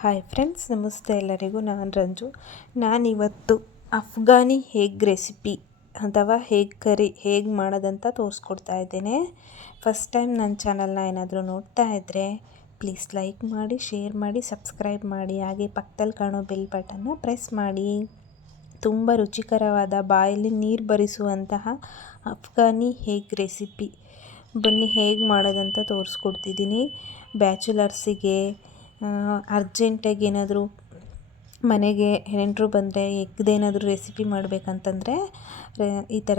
Hi friends ನಮಸ್ತೆ ಎಲ್ಲರಿಗೂ. ನಾನು ರಂಜು. ನಾನಿವತ್ತು ಅಫ್ಘಾನಿ ಹೇಗ್ ರೆಸಿಪಿ ಅಥವಾ ಹೇಗ್ ಕರಿ, ಹೇಗೆ ಮಾಡೋದಂತ ತೋರಿಸ್ಕೊಡ್ತಾ ಇದ್ದೇನೆ. ಫಸ್ಟ್ ಟೈಮ್ ನನ್ನ ಚಾನಲ್ನ ಏನಾದರೂ ನೋಡ್ತಾ ಇದ್ದರೆ ಪ್ಲೀಸ್ ಲೈಕ್ ಮಾಡಿ ಶೇರ್ ಮಾಡಿ ಸಬ್ಸ್ಕ್ರೈಬ್ ಮಾಡಿ. ಹಾಗೆ ಪಕ್ಕದಲ್ಲಿ ಕಾಣೋ ಬೆಲ್ ಬಟನ್ನ ಪ್ರೆಸ್ ಮಾಡಿ. ತುಂಬ ರುಚಿಕರವಾದ ಬಾಯಲ್ಲಿ ನೀರು ಬರಿಸುವಂತಹ ಅಫ್ಘಾನಿ ಹೇಗ್ ರೆಸಿಪಿ ಬನ್ನಿ ಹೇಗೆ ಮಾಡೋದಂತ ತೋರಿಸ್ಕೊಡ್ತಿದ್ದೀನಿ. ಬ್ಯಾಚುಲರ್ಸಿಗೆ ಅರ್ಜೆಂಟಾಗಿ ಏನಾದರೂ ಮನೆಗೆ ನೆಂಟರು ಬಂದರೆ ಎಗ್ದೇನಾದರೂ ರೆಸಿಪಿ ಮಾಡಬೇಕಂತಂದರೆ ಈ ಥರ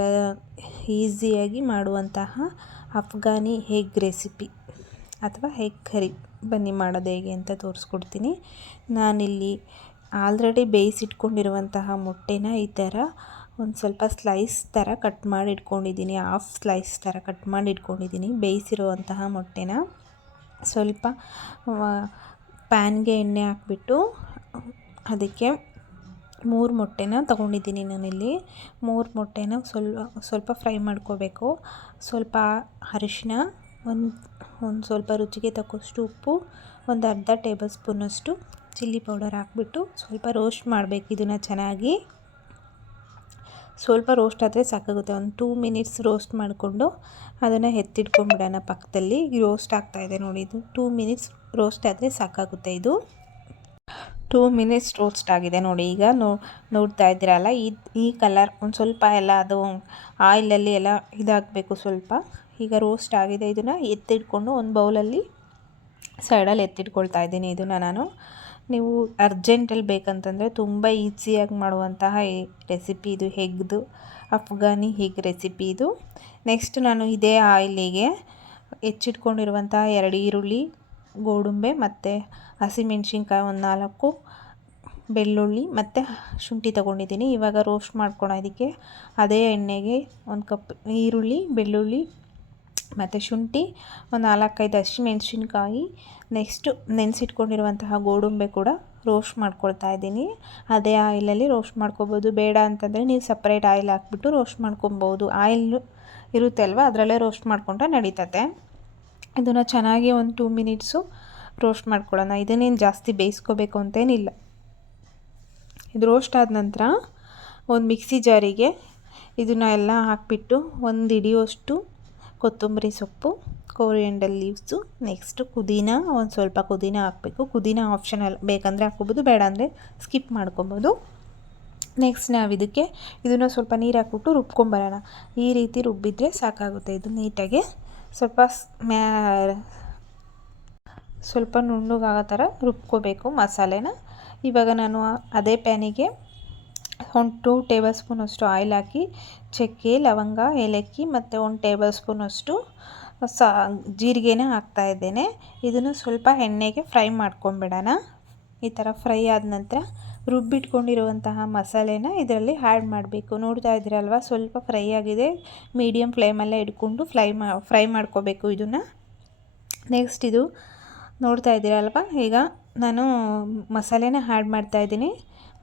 ಈಸಿಯಾಗಿ ಮಾಡುವಂತಹ ಅಫ್ಘಾನಿ ಹೇಗ್ ರೆಸಿಪಿ ಅಥವಾ ಹೇಗ್ ಕರಿ ಬನ್ನಿ ಮಾಡೋದು ಹೇಗೆ ಅಂತ ತೋರಿಸ್ಕೊಡ್ತೀನಿ. ನಾನಿಲ್ಲಿ ಆಲ್ರೆಡಿ ಬೇಯಿಸಿಟ್ಕೊಂಡಿರುವಂತಹ ಮೊಟ್ಟೆನ ಈ ಥರ ಒಂದು ಸ್ವಲ್ಪ ಸ್ಲೈಸ್ ಥರ ಕಟ್ ಮಾಡಿ ಇಟ್ಕೊಂಡಿದ್ದೀನಿ ಹಾಫ್ ಸ್ಲೈಸ್ ಥರ ಕಟ್ ಮಾಡಿ ಇಟ್ಕೊಂಡಿದ್ದೀನಿ ಬೇಯಿಸಿರುವಂತಹ ಮೊಟ್ಟೆನ. ಸ್ವಲ್ಪ ಪ್ಯಾನ್ಗೆ ಎಣ್ಣೆ ಹಾಕ್ಬಿಟ್ಟು ಅದಕ್ಕೆ ಮೂರು ಮೊಟ್ಟೆನ ತೊಗೊಂಡಿದ್ದೀನಿ ನಾನಿಲ್ಲಿ. ಮೂರು ಮೊಟ್ಟೆನ ಸ್ವಲ್ಪ ಸ್ವಲ್ಪ ಫ್ರೈ ಮಾಡ್ಕೋಬೇಕು. ಸ್ವಲ್ಪ ಅರಿಶಿನ, ಒಂದು ಒಂದು ಸ್ವಲ್ಪ ರುಚಿಗೆ ತಕ್ಕಷ್ಟು ಉಪ್ಪು, ಒಂದು ಅರ್ಧ ಟೇಬಲ್ ಸ್ಪೂನಷ್ಟು ಚಿಲ್ಲಿ ಪೌಡರ್ ಹಾಕ್ಬಿಟ್ಟು ಸ್ವಲ್ಪ ರೋಸ್ಟ್ ಮಾಡಬೇಕು ಇದನ್ನು ಚೆನ್ನಾಗಿ. ಸ್ವಲ್ಪ ರೋಸ್ಟ್ ಆದರೆ ಸಾಕಾಗುತ್ತೆ. ಒಂದು ಟೂ ಮಿನಿಟ್ಸ್ ರೋಸ್ಟ್ ಮಾಡಿಕೊಂಡು ಅದನ್ನು ಎತ್ತಿಟ್ಕೊಂಡ್ಬಿಡೋಣ ಪಕ್ಕದಲ್ಲಿ. ರೋಸ್ಟ್ ಆಗ್ತಾಯಿದೆ ನೋಡಿ ಇದು. ಟೂ ಮಿನಿಟ್ಸ್ ರೋಸ್ಟ್ ಆದರೆ ಸಾಕಾಗುತ್ತೆ ಇದು. ಟೂ ಮಿನಿಟ್ಸ್ ರೋಸ್ಟ್ ಆಗಿದೆ ನೋಡಿ ಈಗ. ನೋ, ನೋಡ್ತಾ ಇದ್ದೀರಲ್ಲ, ಈ ಈ ಕಲರ್ ಒಂದು ಸ್ವಲ್ಪ ಎಲ್ಲ ಅದು ಆಯಿಲಲ್ಲಿ ಎಲ್ಲ ಇದಾಗಬೇಕು ಸ್ವಲ್ಪ. ಈಗ ರೋಸ್ಟ್ ಆಗಿದೆ ಇದನ್ನು ಎತ್ತಿಟ್ಕೊಂಡು ಒಂದು ಬೌಲಲ್ಲಿ ಸೈಡಲ್ಲಿ ಎತ್ತಿಟ್ಕೊಳ್ತಾ ಇದ್ದೀನಿ ಇದನ್ನು ನಾನು. ನೀವು ಅರ್ಜೆಂಟಲ್ಲಿ ಬೇಕಂತಂದರೆ ತುಂಬ ಈಸಿಯಾಗಿ ಮಾಡುವಂತಹ ರೆಸಿಪಿ ಇದು ಹೆಗ್ದು ಅಫ್ಘಾನಿ ಹೆಗ್ ರೆಸಿಪಿ ಇದು. ನೆಕ್ಸ್ಟ್ ನಾನು ಇದೇ ಆಯಿಲಿಗೆ ಹೆಚ್ಚಿಟ್ಕೊಂಡಿರುವಂತಹ ಎರಡು ಈರುಳ್ಳಿ, ಗೋಡುಂಬೆ ಮತ್ತು ಹಸಿಮೆಣ್ಸಿನ್ಕಾಯಿ ಒಂದು ನಾಲ್ಕು ಬೆಳ್ಳುಳ್ಳಿ ಮತ್ತು ಶುಂಠಿ ತೊಗೊಂಡಿದ್ದೀನಿ. ಇವಾಗ ರೋಸ್ಟ್ ಮಾಡ್ಕೊಳೋದಕ್ಕೆ ಅದೇ ಎಣ್ಣೆಗೆ ಒಂದು ಕಪ್ ಈರುಳ್ಳಿ, ಬೆಳ್ಳುಳ್ಳಿ ಮತ್ತು ಶುಂಠಿ, ಒಂದು ನಾಲ್ಕೈದು ಹಸಿಮೆಣ್ಸಿನ್ಕಾಯಿ ನೆಕ್ಸ್ಟು ನೆನೆಸಿಟ್ಕೊಂಡಿರುವಂತಹ ಗೋಡಂಬೆ ಕೂಡ ರೋಸ್ಟ್ ಮಾಡ್ಕೊಳ್ತಾ ಇದ್ದೀನಿ. ಅದೇ ಆಯಿಲಲ್ಲಿ ರೋಸ್ಟ್ ಮಾಡ್ಕೊಬೋದು. ಬೇಡ ಅಂತಂದರೆ ನೀವು ಸಪ್ರೇಟ್ ಆಯಿಲ್ ಹಾಕ್ಬಿಟ್ಟು ರೋಸ್ಟ್ ಮಾಡ್ಕೊಬೋದು. ಆಯಿಲ್ ಇರುತ್ತೆ ಅಲ್ವ ಅದರಲ್ಲೇ ರೋಸ್ಟ್ ಮಾಡ್ಕೊಂಡ್ರೆ ನಡೀತದೆ ಇದನ್ನು ಚೆನ್ನಾಗಿ ಒಂದು ಟೂ ಮಿನಿಟ್ಸು ರೋಸ್ಟ್ ಮಾಡ್ಕೊಳ್ಳೋಣ. ಇದನ್ನೇನು ಜಾಸ್ತಿ ಬೇಯಿಸ್ಕೋಬೇಕು ಅಂತೇನಿಲ್ಲ. ಇದು ರೋಸ್ಟ್ ಆದ ನಂತರ ಒಂದು ಮಿಕ್ಸಿ ಜಾರಿಗೆ ಇದನ್ನ ಎಲ್ಲ ಹಾಕಿಬಿಟ್ಟು ಒಂದು ಹಿಡಿಯೋಷ್ಟು ಕೊತ್ತಂಬರಿ ಸೊಪ್ಪು ಕೋರಿಯಂಡಲ್ ಲೀವ್ಸು ನೆಕ್ಸ್ಟು ಪುದೀನ, ಒಂದು ಸ್ವಲ್ಪ ಪುದೀನ ಹಾಕಬೇಕು. ಪುದೀನ ಆಪ್ಷನಲ್ ಬೇಕಂದರೆ ಹಾಕ್ಕೊಬೋದು, ಬೇಡ ಅಂದರೆ ಸ್ಕಿಪ್ ಮಾಡ್ಕೊಬೋದು. ನೆಕ್ಸ್ಟ್ ನಾವು ಇದಕ್ಕೆ ಇದನ್ನು ಸ್ವಲ್ಪ ನೀರು ಹಾಕ್ಬಿಟ್ಟು ರುಬ್ಕೊಂಬರೋಣ. ಈ ರೀತಿ ರುಬ್ಬಿದ್ರೆ ಸಾಕಾಗುತ್ತೆ ಇದು ನೀಟಾಗಿ. ಸ್ವಲ್ಪ ಮ್ಯಾ ಸ್ವಲ್ಪ ನುಣ್ಣಗಾಗೋ ಥರ ರುಬ್ಕೋಬೇಕು ಮಸಾಲೆನ. ಇವಾಗ ನಾನು ಅದೇ ಪ್ಯಾನಿಗೆ ಒಂದು ಟೂ ಟೇಬಲ್ ಸ್ಪೂನಷ್ಟು ಆಯಿಲ್ ಹಾಕಿ, ಚಕ್ಕೆ, ಲವಂಗ, ಏಲಕ್ಕಿ ಮತ್ತು ಒಂದು ಟೇಬಲ್ ಸ್ಪೂನಷ್ಟು ಸ, ಜೀರಿಗೆನ ಹಾಕ್ತಾ ಇದ್ದೇನೆ. ಇದನ್ನು ಸ್ವಲ್ಪ ಎಣ್ಣೆಗೆ ಫ್ರೈ ಮಾಡ್ಕೊಂಬಿಡೋಣ. ಈ ಥರ ಫ್ರೈ ಆದ ನಂತರ ರುಬ್ಬಿಟ್ಕೊಂಡಿರುವಂತಹ ಮಸಾಲೆನ ಇದರಲ್ಲಿ ಆ್ಯಡ್ ಮಾಡಬೇಕು. ನೋಡ್ತಾ ಇದ್ದೀರಲ್ವ, ಸ್ವಲ್ಪ ಫ್ರೈ ಆಗಿದೆ. ಮೀಡಿಯಮ್ ಫ್ಲೇಮಲ್ಲೇ ಇಟ್ಕೊಂಡು ಫ್ರೈ ಮಾ, ಫ್ರೈ ಮಾಡ್ಕೋಬೇಕು ಇದನ್ನು. ನೆಕ್ಸ್ಟ್ ಇದು ನೋಡ್ತಾ ಇದ್ದೀರಲ್ವ, ಈಗ ನಾನು ಮಸಾಲೆನ ಆ್ಯಡ್ ಮಾಡ್ತಾಯಿದ್ದೀನಿ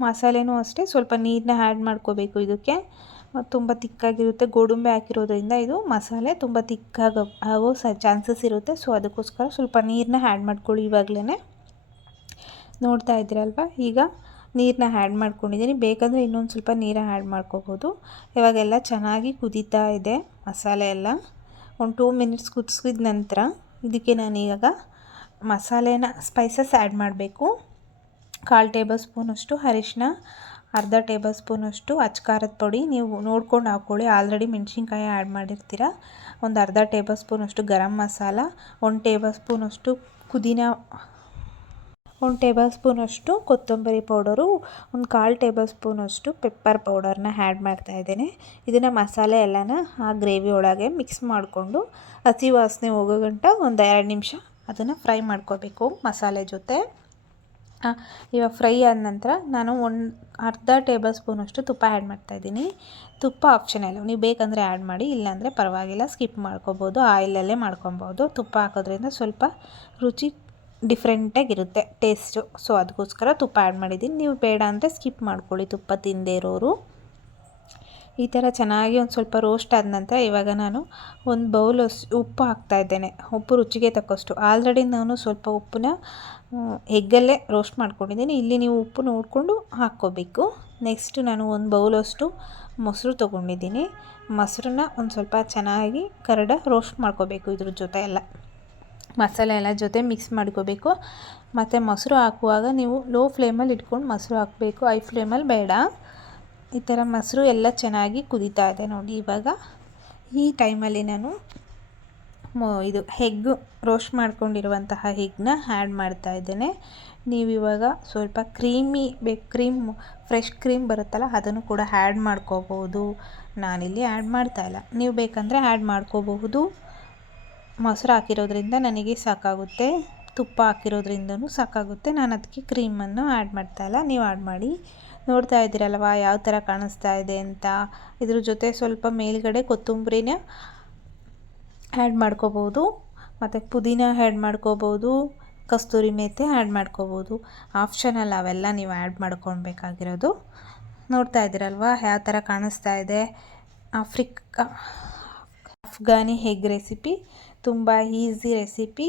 ಮಸಾಲೆನೂ ಅಷ್ಟೇ, ಸ್ವಲ್ಪ ನೀರನ್ನ ಆ್ಯಡ್ ಮಾಡ್ಕೋಬೇಕು ಇದಕ್ಕೆ. ತುಂಬ ತಿಕ್ಕಾಗಿರುತ್ತೆ, ಗೋಡಂಬಿ ಹಾಕಿರೋದ್ರಿಂದ ಇದು ಮಸಾಲೆ ತುಂಬ ತಿಕ್ಕಾಗ ಆಗೋ ಸ ಚಾನ್ಸಸ್ ಇರುತ್ತೆ. ಸೊ ಅದಕ್ಕೋಸ್ಕರ ಸ್ವಲ್ಪ ನೀರನ್ನ ಆ್ಯಡ್ ಮಾಡ್ಕೊಳ್ಳಿ ಇವಾಗಲೇ ನೋಡ್ತಾ ಇದ್ದೀರಲ್ವ? ಈಗ ನೀರನ್ನ ಆ್ಯಡ್ ಮಾಡ್ಕೊಂಡಿದ್ದೀನಿ. ಬೇಕಂದರೆ ಇನ್ನೊಂದು ಸ್ವಲ್ಪ ನೀರ ಆ್ಯಡ್ ಮಾಡ್ಕೋಬೋದು. ಇವಾಗೆಲ್ಲ ಚೆನ್ನಾಗಿ ಕುದೀತಾ ಇದೆ ಮಸಾಲೆ ಎಲ್ಲ. ಒಂದು ಟೂ ಮಿನಿಟ್ಸ್ ಕುದಿಸಿದ ನಂತರ ಇದಕ್ಕೆ ನಾನು ನಾನೀಗ ಮಸಾಲೆನ ಸ್ಪೈಸಸ್ ಆ್ಯಡ್ ಮಾಡಬೇಕು. ಕಾಲು ಟೇಬಲ್ ಸ್ಪೂನಷ್ಟು ಅರಿಶಿನ ಅರ್ಧ ಟೇಬಲ್ ಸ್ಪೂನಷ್ಟು ಖಾರದ ಪುಡಿ. ನೀವು ನೋಡ್ಕೊಂಡು ಹಾಕ್ಕೊಳ್ಳಿ ಆಲ್ರೆಡಿ ಮೆಣಸಿನ್ಕಾಯಿ ಆ್ಯಡ್ ಮಾಡಿರ್ತೀರ? ಒಂದು ಅರ್ಧ ಟೇಬಲ್ ಸ್ಪೂನಷ್ಟು ಗರಂ ಮಸಾಲ, ಒಂದು ಟೇಬಲ್ ಸ್ಪೂನಷ್ಟು ಪುದೀನ, ಒಂದು ಟೇಬಲ್ ಸ್ಪೂನಷ್ಟು ಕೊತ್ತಂಬರಿ ಪೌಡರು, ಒಂದು ಕಾಲು ಟೇಬಲ್ ಸ್ಪೂನಷ್ಟು ಪೆಪ್ಪರ್ ಪೌಡರ್ನ ಆ್ಯಡ್ ಮಾಡ್ತಾಯಿದ್ದೇನೆ ಇದನ್ನು ಮಸಾಲೆ ಎಲ್ಲನ ಆ ಗ್ರೇವಿ ಒಳಗೆ ಮಿಕ್ಸ್ ಮಾಡಿಕೊಂಡು ಹಸಿ ವಾಸನೆ ಹೋಗೋ ಗಂಟ ಒಂದು ಎರಡು ನಿಮಿಷ ಅದನ್ನು ಫ್ರೈ ಮಾಡ್ಕೋಬೇಕು ಮಸಾಲೆ ಜೊತೆ. ಇವಾಗ ಫ್ರೈ ಆದ ನಂತರ ನಾನು ಒಂದು ಅರ್ಧ ಟೇಬಲ್ ಸ್ಪೂನಷ್ಟು ತುಪ್ಪ ಆ್ಯಡ್ ಮಾಡ್ತಾಯಿದ್ದೀನಿ ತುಪ್ಪ ಆಪ್ಷನಲ್ಲು ನೀವು ಬೇಕಂದರೆ ಆ್ಯಡ್ ಮಾಡಿ, ಇಲ್ಲಾಂದರೆ ಪರವಾಗಿಲ್ಲ ಸ್ಕಿಪ್ ಮಾಡ್ಕೊಬೋದು ಆಯಿಲಲ್ಲೇ ಮಾಡ್ಕೊಬೋದು. ತುಪ್ಪ ಹಾಕೋದ್ರಿಂದ ಸ್ವಲ್ಪ ರುಚಿ ಡಿಫ್ರೆಂಟಾಗಿರುತ್ತೆ ಟೇಸ್ಟು ಸೊ ಅದಕ್ಕೋಸ್ಕರ ತುಪ್ಪ ಆ್ಯಡ್ ಮಾಡಿದ್ದೀನಿ. ನೀವು ಬೇಡ ಅಂದರೆ ಸ್ಕಿಪ್ ಮಾಡ್ಕೊಳ್ಳಿ ತುಪ್ಪ ತಿಂದೇ ಇರೋರು. ಈ ಥರ ಚೆನ್ನಾಗಿ ಒಂದು ಸ್ವಲ್ಪ ರೋಸ್ಟ್ ಆದ ನಂತರ ಇವಾಗ ನಾನು ಒಂದು ಬೌಲ್ ಉಪ್ಪು ಹಾಕ್ತಾ ಇದ್ದೇನೆ. ಉಪ್ಪು ರುಚಿಗೆ ತಕ್ಕಷ್ಟು. ಆಲ್ರೆಡಿ ನಾನು ಸ್ವಲ್ಪ ಉಪ್ಪನ್ನ ಎಗ್ಗಲ್ಲೇ ರೋಸ್ಟ್ ಮಾಡ್ಕೊಂಡಿದ್ದೀನಿ. ಇಲ್ಲಿ ನೀವು ಉಪ್ಪು ನೋಡಿಕೊಂಡು ಹಾಕ್ಕೋಬೇಕು. ನೆಕ್ಸ್ಟ್ ನಾನು ಒಂದು ಬೌಲಷ್ಟು ಮೊಸರು ತೊಗೊಂಡಿದ್ದೀನಿ. ಮೊಸರನ್ನ ಒಂದು ಸ್ವಲ್ಪ ಚೆನ್ನಾಗಿ ಕರಡ ರೋಸ್ಟ್ ಮಾಡ್ಕೋಬೇಕು ಇದ್ರ ಜೊತೆ ಎಲ್ಲ. ಮಸಾಲೆ ಎಲ್ಲ ಜೊತೆ ಮಿಕ್ಸ್ ಮಾಡ್ಕೋಬೇಕು. ಮತ್ತು ಮೊಸರು ಹಾಕುವಾಗ ನೀವು ಲೋ ಫ್ಲೇಮಲ್ಲಿ ಇಟ್ಕೊಂಡು ಮೊಸರು ಹಾಕಬೇಕು. ಐ ಫ್ಲೇಮಲ್ಲಿ ಬೇಡ. ಈ ಥರ ಮೊಸರು ಎಲ್ಲ ಚೆನ್ನಾಗಿ ಕುದೀತಾ ಇದೆ ನೋಡಿ ಇವಾಗ. ಈ ಟೈಮಲ್ಲಿ ನಾನು ಇದು ಹೆಗ್ ರೋಸ್ಟ್ ಮಾಡ್ಕೊಂಡಿರುವಂತಹ ಹೆಗ್ನ ಆ್ಯಡ್ ಮಾಡ್ತಾ ಇದ್ದೇನೆ. ನೀವು ಇವಾಗ ಸ್ವಲ್ಪ ಕ್ರೀಮಿ ಬೇಕು, ಕ್ರೀಮ್, ಫ್ರೆಶ್ ಕ್ರೀಮ್ ಬರುತ್ತಲ್ಲ ಅದನ್ನು ಕೂಡ ಆ್ಯಡ್ ಮಾಡ್ಕೋಬಹುದು ನಾನಿಲ್ಲಿ ಆ್ಯಡ್ ಮಾಡ್ತಾಯಿಲ್ಲ ನೀವು ಬೇಕಂದರೆ ಆ್ಯಡ್ ಮಾಡ್ಕೋಬಹುದು. ಮೊಸರು ಹಾಕಿರೋದ್ರಿಂದ ನನಗೆ ಸಾಕಾಗುತ್ತೆ. ತುಪ್ಪ ಹಾಕಿರೋದ್ರಿಂದನೂ ಸಾಕಾಗುತ್ತೆ. ನಾನು ಅದಕ್ಕೆ ಕ್ರೀಮನ್ನು ಆ್ಯಡ್ ಮಾಡ್ತಾಯಿಲ್ಲ ನೀವು ಆ್ಯಡ್ ಮಾಡಿ. ನೋಡ್ತಾ ಇದ್ದೀರಲ್ವಾ? ಯಾವ ಥರ ಕಾಣಿಸ್ತಾ ಇದೆ ಅಂತ. ಇದ್ರ ಜೊತೆ ಸ್ವಲ್ಪ ಮೇಲ್ಗಡೆ ಕೊತ್ತಂಬರಿನ ಆ್ಯಡ್ ಮಾಡ್ಕೋಬೋದು ಮತ್ತು ಪುದೀನ ಆ್ಯಡ್ ಮಾಡ್ಕೋಬೋದು ಕಸ್ತೂರಿ ಮೇಥಿ ಆ್ಯಡ್ ಮಾಡ್ಕೋಬೋದು ಆಪ್ಷನಲ್ ಅವೆಲ್ಲ ನೀವು ಆ್ಯಡ್ ಮಾಡ್ಕೊಳ್ಬೇಕಾಗಿರೋದು. ನೋಡ್ತಾ ಇದ್ದೀರಲ್ವಾ? ಯಾವ ಥರ ಕಾಣಿಸ್ತಾ ಇದೆ? ಆಫ್ರಿಕಾ ಅಫ್ಘಾನಿ ಹೆಗ್ ರೆಸಿಪಿ ತುಂಬ ಈಸಿ ರೆಸಿಪಿ